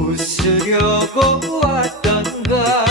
웃으려고 왔던가?